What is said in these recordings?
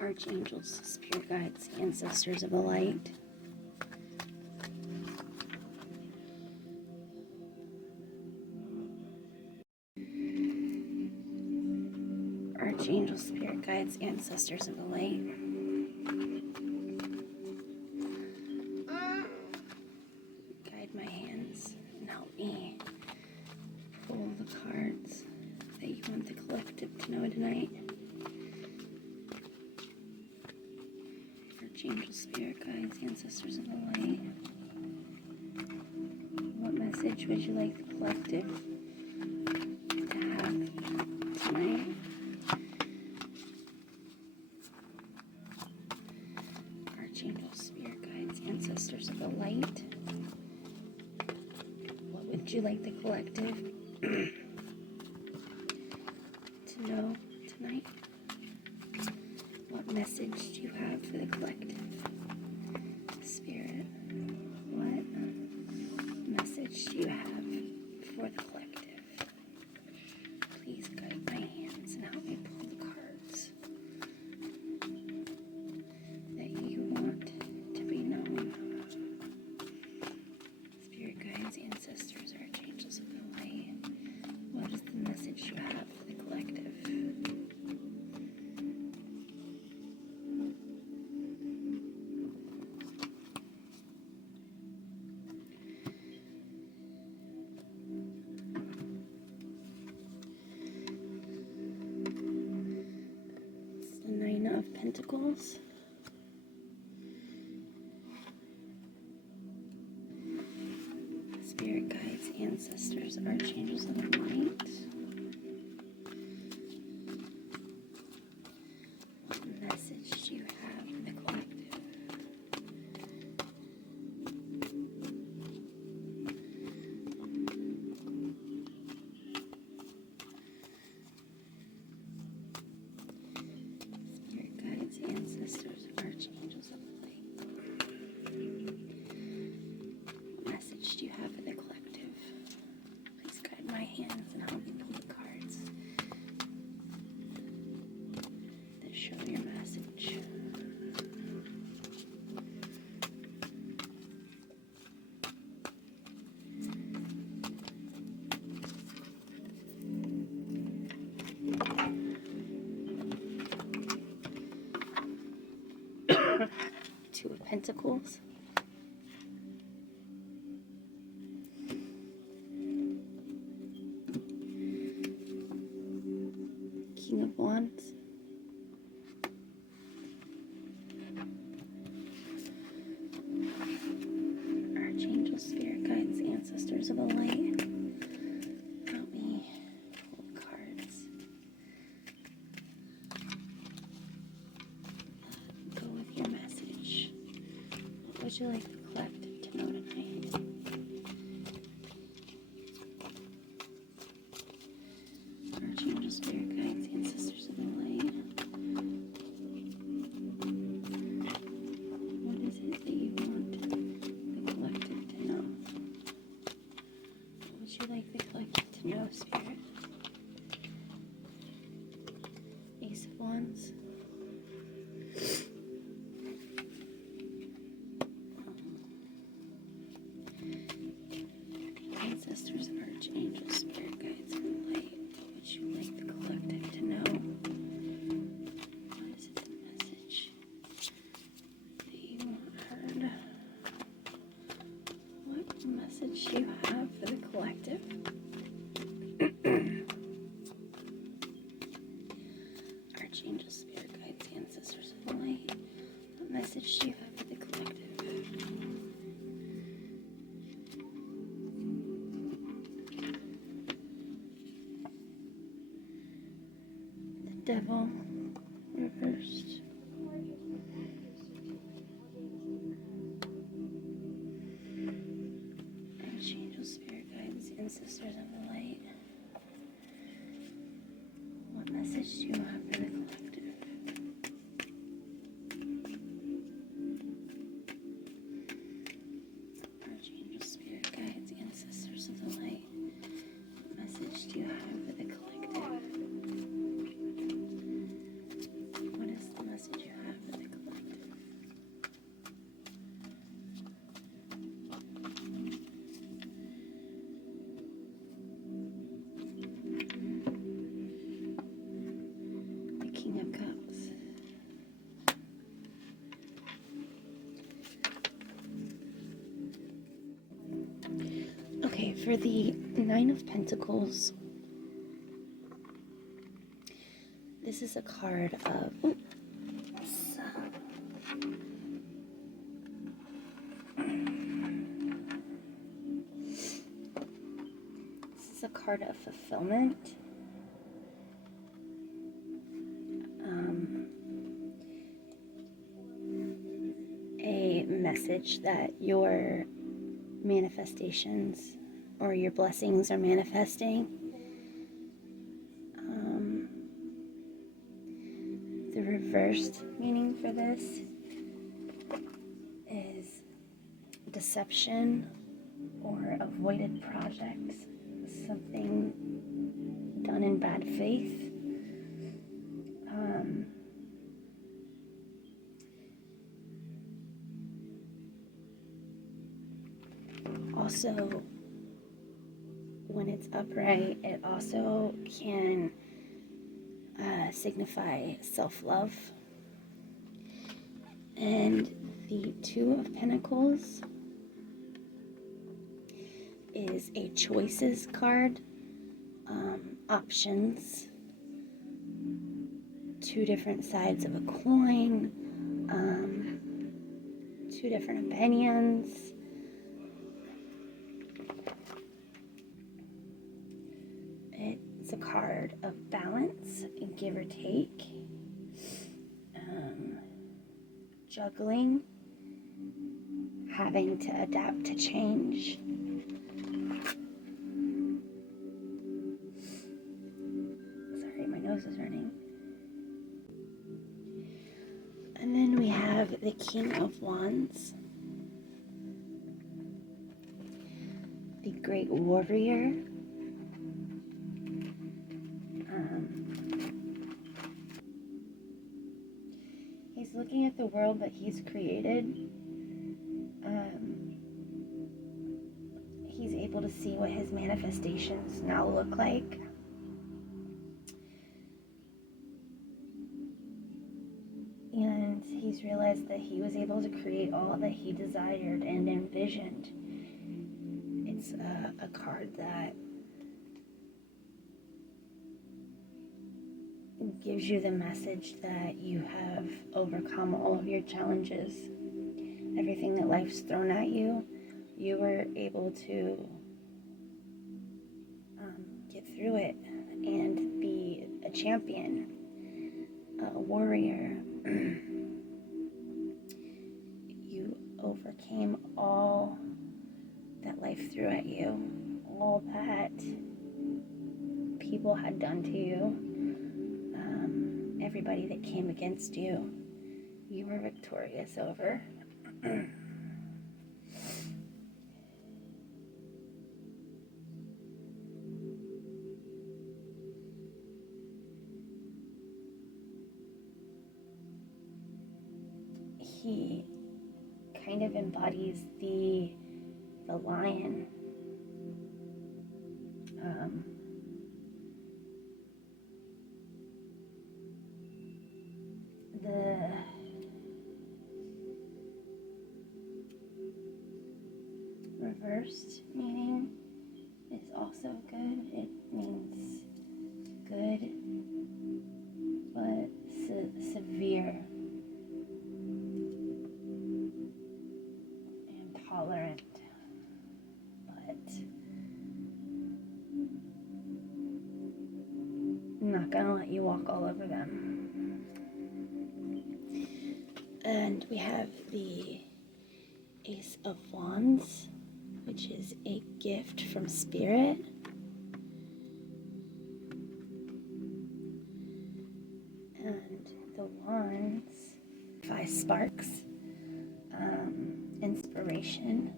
Archangels, spirit guides, ancestors of the light. Archangels, spirit guides, ancestors of the light. Guide my hands and help me pull the cards that you want the collective to know tonight. Archangel, spirit guides, ancestors of the light. What message would you like the collective to have tonight? Archangel, spirit guides, ancestors of the light. What would you like the collective to know tonight? What message do you have for the collective? Spirit, what message do you have for the collective? Please guide my hands and help me pull the cards that you want to be known. Spirit guides, ancestors, archangels of the light. What is the message you have for the collective? Of Pentacles. Spirit guides, ancestors, archangels of the light. What message do you have for the collective? Ancestors, archangels of the light. What message do you have for the collective? Please guide my hands and help me pull the cards that show your message. Two of Pentacles. King of Wands. Archangels, spirit guides, ancestors of the light. Help me pull the cards. Go with your message. What would you like the collective to know tonight? Archangel, spirit guides, ancestors of the light. What is it that you want the collective to know? What would you like the collective to know, spirit? Ace of Wands. Ancestors, archangels, spirit guides, and light. What would you like the collective to know? What is the message that you want heard? What message do you have for the collective? Archangels, spirit guides, ancestors of the light. What message do you have for the collective? Devil reversed. Archangel, spirit guides, ancestors of the light. What message do you have for the collective? Archangel, spirit guides, ancestors of the light. What message do you have for the collective? What is the message King of Cups. Okay, for the Nine of Pentacles, this is a card of... Ooh, this is a card of fulfillment. A message that your manifestations or your blessings are manifesting. The reversed meaning for this is deception or avoided projects, something done in bad faith. Also, when it's upright, it also can signify self-love. And the Two of Pentacles is a choices card, options, two different sides of a coin, two different opinions. It's a card of balance, give or take, juggling, having to adapt to change. Sorry, my nose is running. And then we have the King of Wands, the Great Warrior, he's looking at the world that he's created. He's able to see what his manifestations now look like. And he's realized that he was able to create all that he desired and envisioned. It's a card that gives you the message that you have overcome all of your challenges. Everything that life's thrown at you, you were able to get through it and be a champion, a warrior. You overcame all that life threw at you, all that people had done to you, everybody that came against you, you were victorious over. He kind of embodies the lion. The reversed meaning is also good. It means good, but severe, intolerant, but I'm not gonna let you walk all over them. And we have the Ace of Wands, which is a gift from Spirit. And the wands, 5 sparks, inspiration.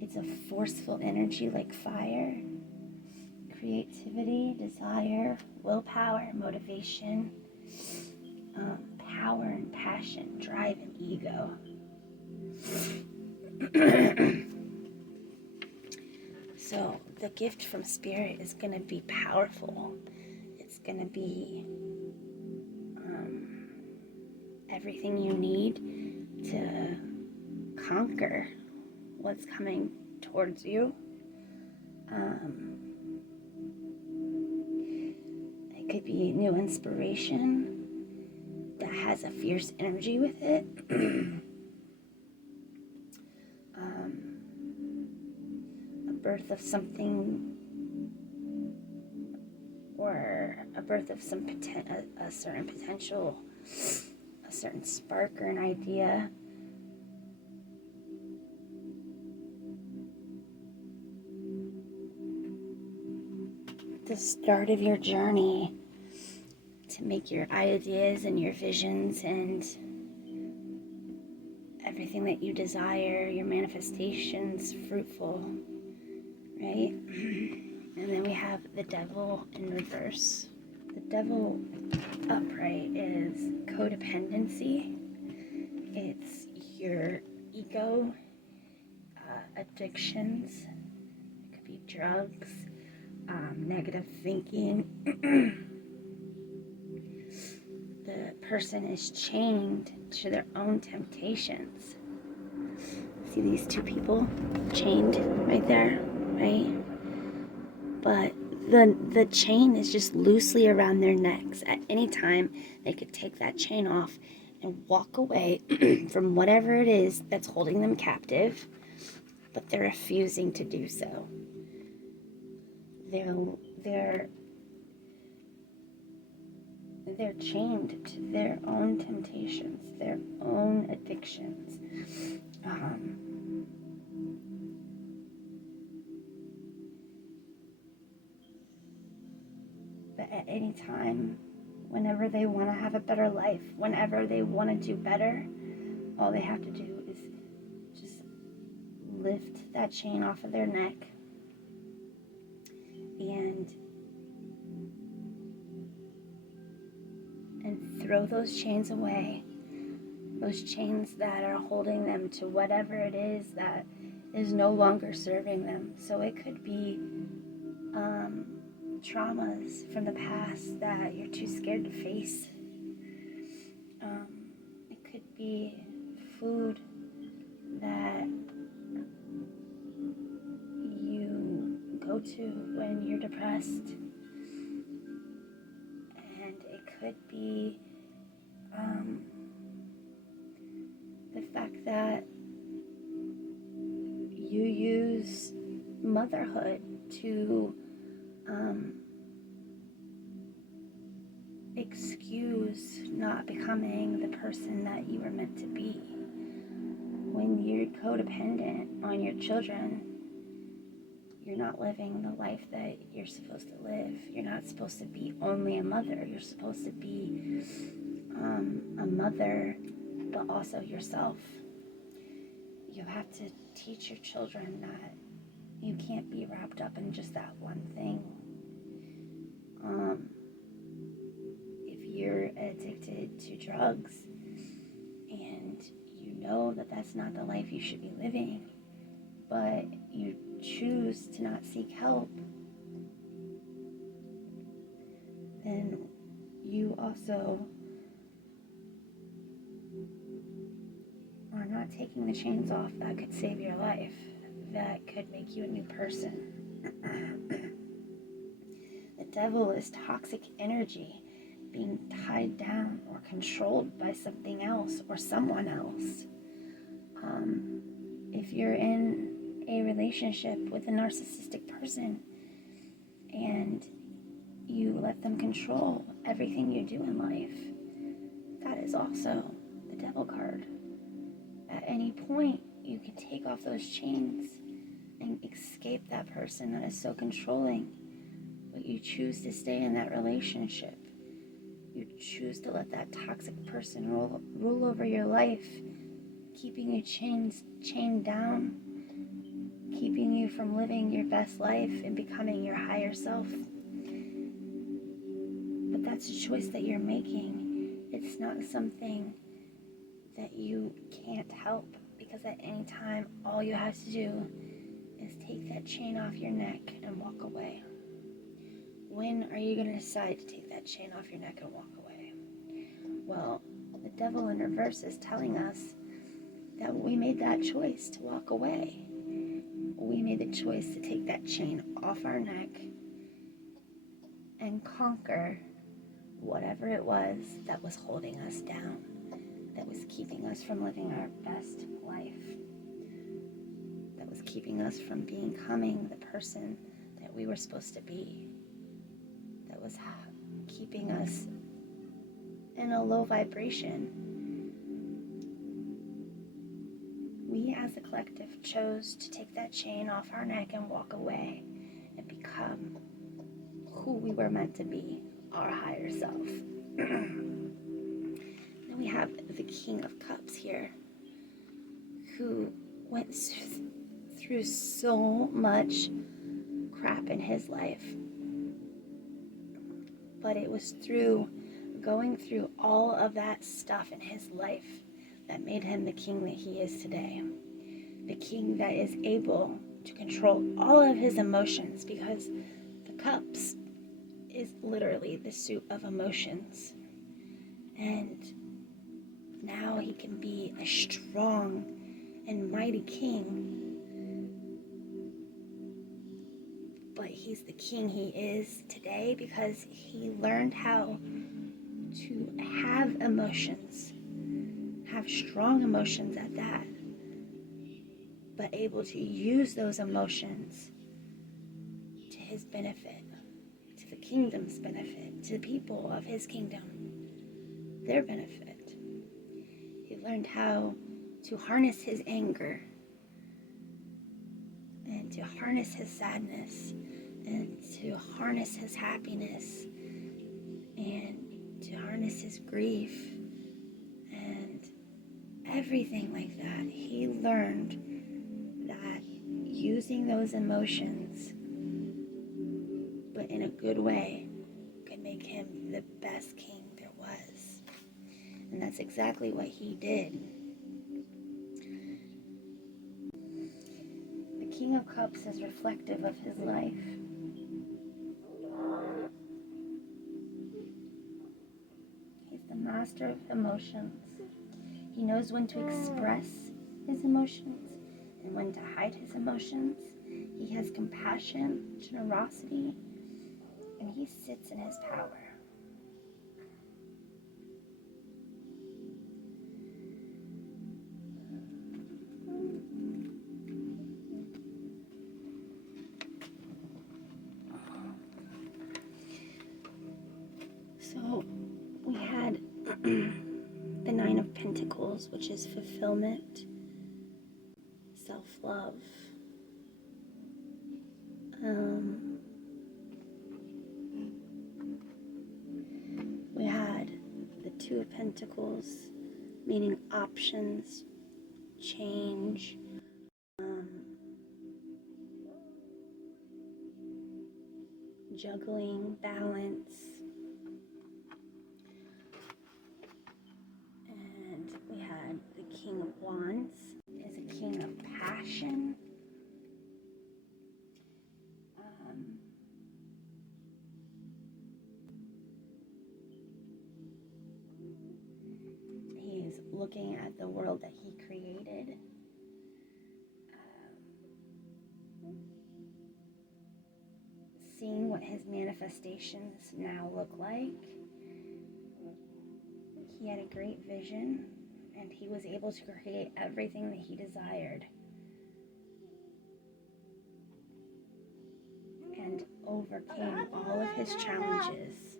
It's a forceful energy like fire, creativity, desire, willpower, motivation, power and passion, drive and ego. So the gift from Spirit is going to be powerful. It's going to be everything you need to conquer what's coming towards you. It could be new inspiration that has a fierce energy with it. A birth of something, or a birth of some a certain potential, a certain spark or an idea. The start of your journey to make your ideas and your visions and everything that you desire, your manifestations, fruitful, right? And then we have the devil in reverse. The devil upright is codependency. It's your ego, addictions. It could be drugs, negative thinking. The person is chained to their own temptations. See these two people chained right there, right? But the chain is just loosely around their necks. At any time, they could take that chain off and walk away from whatever it is that's holding them captive, but they're refusing to do so. They're chained to their own temptations, their own addictions. But at any time, whenever they want to have a better life, whenever they want to do better, all they have to do is just lift that chain off of their neck and throw those chains away. Those chains that are holding them to whatever it is that is no longer serving them. So it could be traumas from the past that you're too scared to face. It could be food that you go to when you're depressed. And it could be the fact that you use motherhood to excuse not becoming the person that you were meant to be. When you're codependent on your children, you're not living the life that you're supposed to live. You're not supposed to be only a mother. You're supposed to be a mother, but also yourself. You have to teach your children that you can't be wrapped up in just that one thing. If you're addicted to drugs and you know that that's not the life you should be living, but you choose to not seek help, then you also are not taking the chains off that could save your life, that could make you a new person. The devil is toxic energy being tied down or controlled by something else or someone else. If you're in a relationship with a narcissistic person and you let them control everything you do in life, that is also the devil card. At any point, you can take off those chains and escape that person that is so controlling, but you choose to stay in that relationship. You choose to let that toxic person rule over your life, keeping you chained down, keeping you from living your best life and becoming your higher self. But that's a choice that you're making. It's not something that you can't help, because at any time, all you have to do is take that chain off your neck and walk away. When are you going to decide to take that chain off your neck and walk away? Well, the devil in reverse is telling us that we made that choice to walk away. We made the choice to take that chain off our neck and conquer whatever it was that was holding us down, that was keeping us from living our best life, that was keeping us from becoming the person that we were supposed to be, that was keeping us in a low vibration. We as a collective chose to take that chain off our neck and walk away and become who we were meant to be, our higher self. Then we have the King of Cups here, who went through so much crap in his life. But it was through going through all of that stuff in his life that made him the king that he is today. The king that is able to control all of his emotions, because the cups is literally the suit of emotions. And now he can be a strong and mighty king. But he's the king he is today because he learned how to have emotions, have strong emotions at that, but able to use those emotions to his benefit, to the kingdom's benefit, to the people of his kingdom, their benefit. He learned how to harness his anger and to harness his sadness and to harness his happiness and to harness his grief and everything like that. He learned that using those emotions, but in a good way, could make him the best king there was. And that's exactly what he did. The King of Cups is reflective of his life. He's the master of emotions. He knows when to express his emotions and when to hide his emotions. He has compassion, generosity, and he sits in his power. So we had the Nine of Pentacles, which is fulfillment, self-love. We had the Two of Pentacles, meaning options, change, juggling, balance. And we had the King of Wands, is a king of passion. He's looking at the world that he created. Seeing what his manifestations now look like. He had a great vision, and he was able to create everything that he desired. And overcame all of his challenges.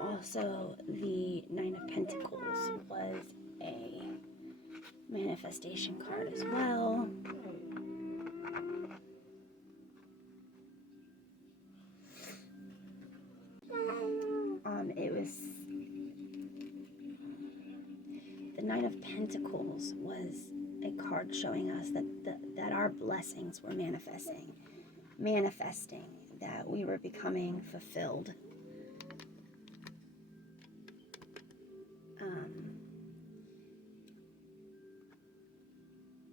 Also, the Nine of Pentacles was a manifestation card as well. It was the Nine of Pentacles was a card showing us that our blessings were manifesting, that we were becoming fulfilled.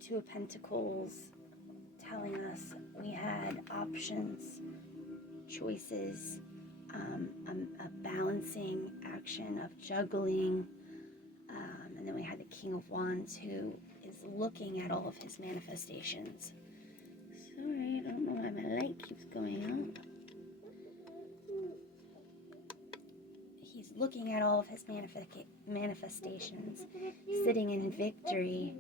Two of Pentacles telling us we had options, choices, a balance balancing action of juggling. And then we have the King of Wands, who is looking at all of his manifestations. Sorry, I don't know why my light keeps going out. He's looking at all of his manifestations, sitting in victory.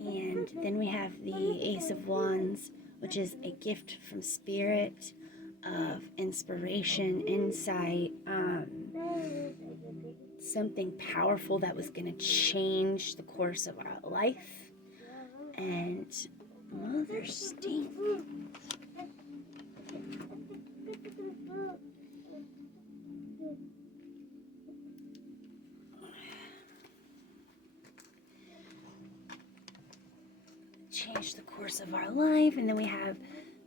And then we have the Ace of Wands, which is a gift from Spirit of inspiration, insight, something powerful that was going to change the course of our life. And Mother Stink. Change the course of our life. And then we have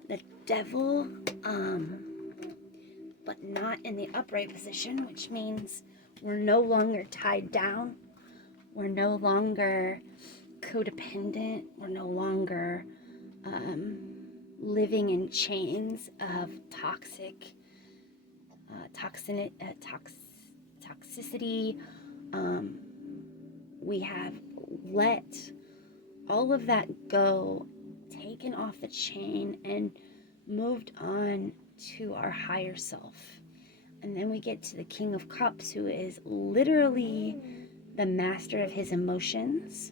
the Devil, but not in the upright position, which means we're no longer tied down. We're no longer codependent. We're no longer living in chains of toxicity. We have let all of that go, taken off the chain, and moved on to our higher self. And then we get to the King of Cups, who is literally the master of his emotions,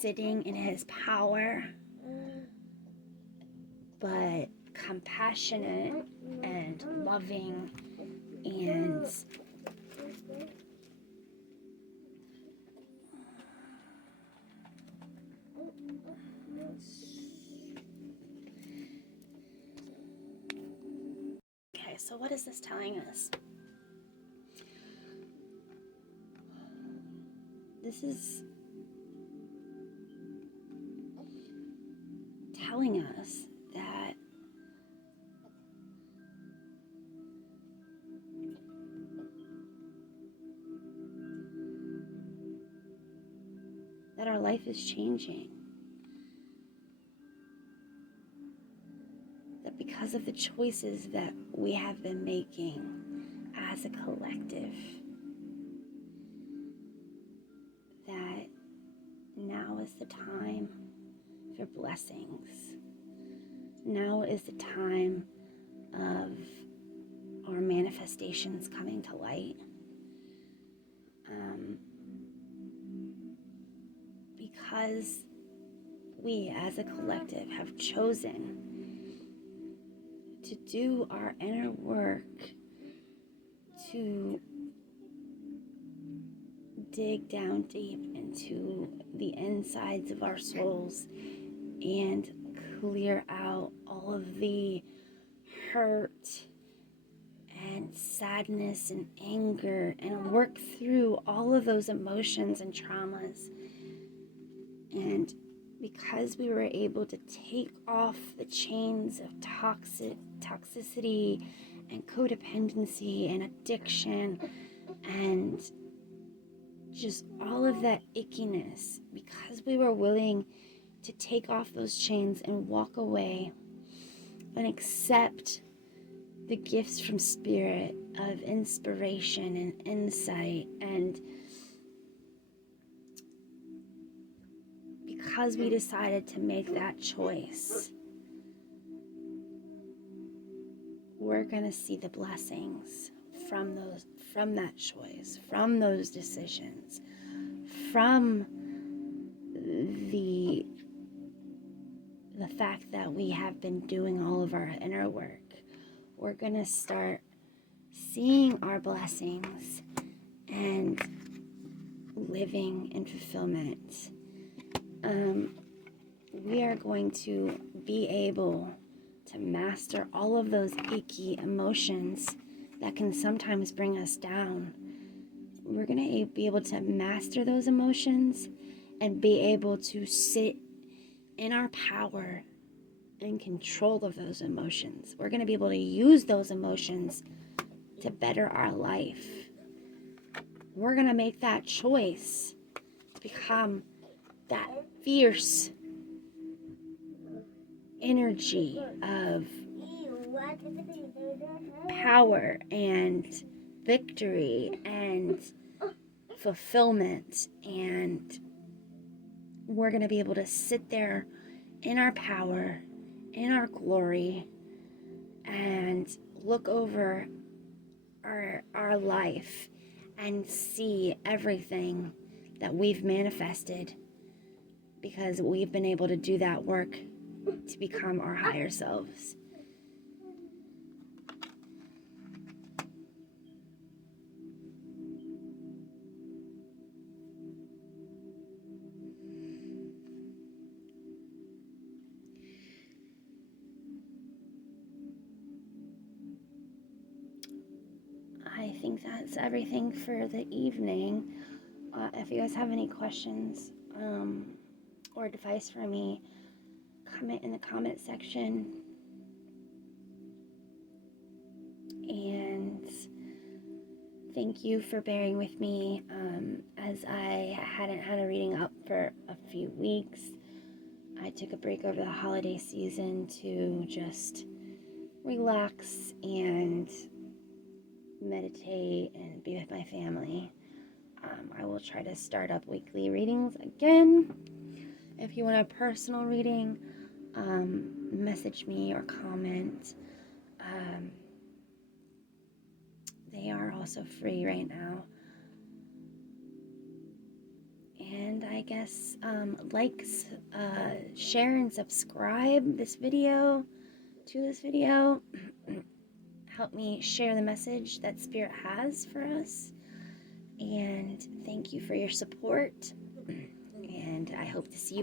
sitting in his power, but compassionate and loving, and okay, so what is this telling us? This is telling us that our life is changing. That because of the choices that we have been making as a collective, that now is the time for blessings. Now is the time of our manifestations coming to light. Because we as a collective have chosen to do our inner work, to dig down deep into the insides of our souls and clear out all of the hurt and sadness and anger, and work through all of those emotions and traumas. And because we were able to take off the chains of toxicity and codependency and addiction and just all of that ickiness, because we were willing to take off those chains and walk away and accept the gifts from Spirit of inspiration and insight, and because we decided to make that choice, we're going to see the blessings from that choice, from those decisions, from the fact that we have been doing all of our inner work. We're going to start seeing our blessings and living in fulfillment. We are going to be able to master all of those icky emotions that can sometimes bring us down. We're going to be able to master those emotions and be able to sit in our power and control of those emotions. We're going to be able to use those emotions to better our life. We're going to make that choice to become that fierce, energy of power and victory and fulfillment, and we're going to be able to sit there in our power, in our glory, and look over our life and see everything that we've manifested, because we've been able to do that work to become our higher selves. I think that's everything for the evening. If you guys have any questions or advice for me, comment in the comment section. And thank you for bearing with me as I hadn't had a reading up for a few weeks. I took a break over the holiday season to just relax and meditate and be with my family. I will try to start up weekly readings again. If you want a personal reading, message me or comment. They are also free right now. And I guess like, share, and subscribe this video to this video. Help me share the message that Spirit has for us. And thank you for your support. And I hope to see you back.